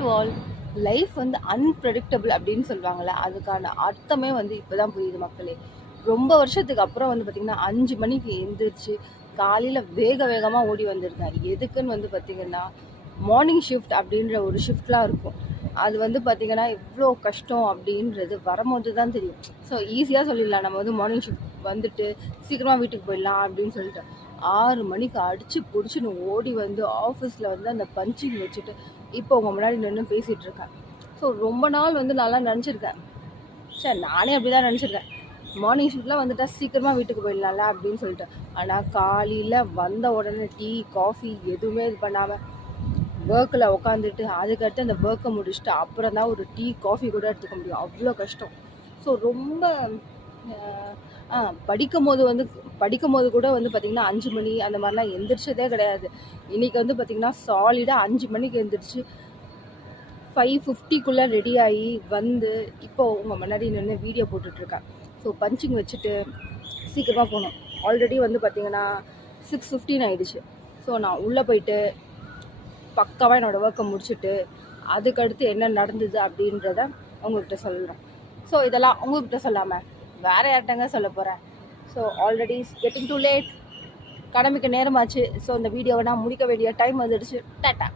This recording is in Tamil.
To all. லைஃப் வந்து அன்பிரடிக்டபிள் அப்படின்னு சொல்லுவாங்கள்ல, அதுக்கான அர்த்தமே வந்து இப்போ தான் புரியுது மக்களே. ரொம்ப வருஷத்துக்கு அப்புறம் வந்து பார்த்திங்கன்னா 5 மணிக்கு எழுந்திரிச்சு காலையில் வேகமாக ஓடி வந்திருக்கேன். எதுக்குன்னு வந்து பார்த்திங்கன்னா மார்னிங் ஷிஃப்ட் அப்படின்ற ஒரு ஷிஃப்ட்லாம் இருக்கும். அது வந்து பார்த்திங்கன்னா எவ்வளோ கஷ்டம் அப்படின்றது வரும்போது தான் தெரியும். ஸோ ஈஸியாக சொல்லிடலாம், நம்ம வந்து மார்னிங் ஷிஃப்ட் வந்துட்டு சீக்கிரமாக வீட்டுக்கு போயிடலாம் அப்படின்னு சொல்லிட்டு 6 மணிக்கு அடித்து பிடிச்சின்னு ஓடி வந்து ஆஃபீஸில் வந்து அந்த பஞ்சிங் வச்சுட்டு இப்போ உங்கள் முன்னாடி நின்று பேசிகிட்டு இருக்கேன். ஸோ ரொம்ப நாள் வந்து நல்லா நினச்சிருக்கேன், சரி நானே அப்படி தான் நினச்சிருக்கேன், மார்னிங் ஷிஃப்ட்லாம் வந்துட்டால் சீக்கிரமாக வீட்டுக்கு போயிடலாம்ல அப்படின்னு சொல்லிட்டு. ஆனால் காலையில் வந்த உடனே டீ காஃபி எதுவுமே இது பண்ணாமல் ஒர்க்கில் உட்காந்துட்டு அதுக்கடுத்து அந்த ஒர்க்கை முடிச்சுட்டு அப்புறம் தான் ஒரு டீ காஃபி கூட எடுத்துக்க முடியும். அவ்வளோ கஷ்டம். ஸோ ரொம்ப படிக்கும் போது கூட வந்து பார்த்திங்கன்னா 5 மணி அந்த மாதிரிலாம் எந்திரிச்சதே கிடையாது. இன்றைக்கி வந்து பார்த்திங்கன்னா சாலிடாக 5 மணிக்கு எந்திரிச்சு 5:50 ரெடி ஆகி வந்து இப்போது உங்கள் முன்னாடி நின்று வீடியோ போட்டுட்ருக்கேன். ஸோ பஞ்சிங் வச்சுட்டு சீக்கிரமாக போகணும். ஆல்ரெடி வந்து பார்த்திங்கன்னா 6:15 ஆகிடுச்சு. ஸோ நான் உள்ளே போயிட்டு பக்காவாக என்னோடய ஒர்க்கை முடிச்சுட்டு அதுக்கடுத்து என்ன நடந்தது அப்படின்றத உங்கள்கிட்ட சொல்கிறேன். ஸோ இதெல்லாம் உங்கள்கிட்ட சொல்லாமல் வேறு யார்கிட்டங்க சொல்ல போகிறேன். So already getting too late, கடமைக்கு நேரமாச்சு. ஸோ இந்த வீடியோவை நான் முடிக்க வேண்டிய டைம் வந்துடுச்சு. டாட்டா.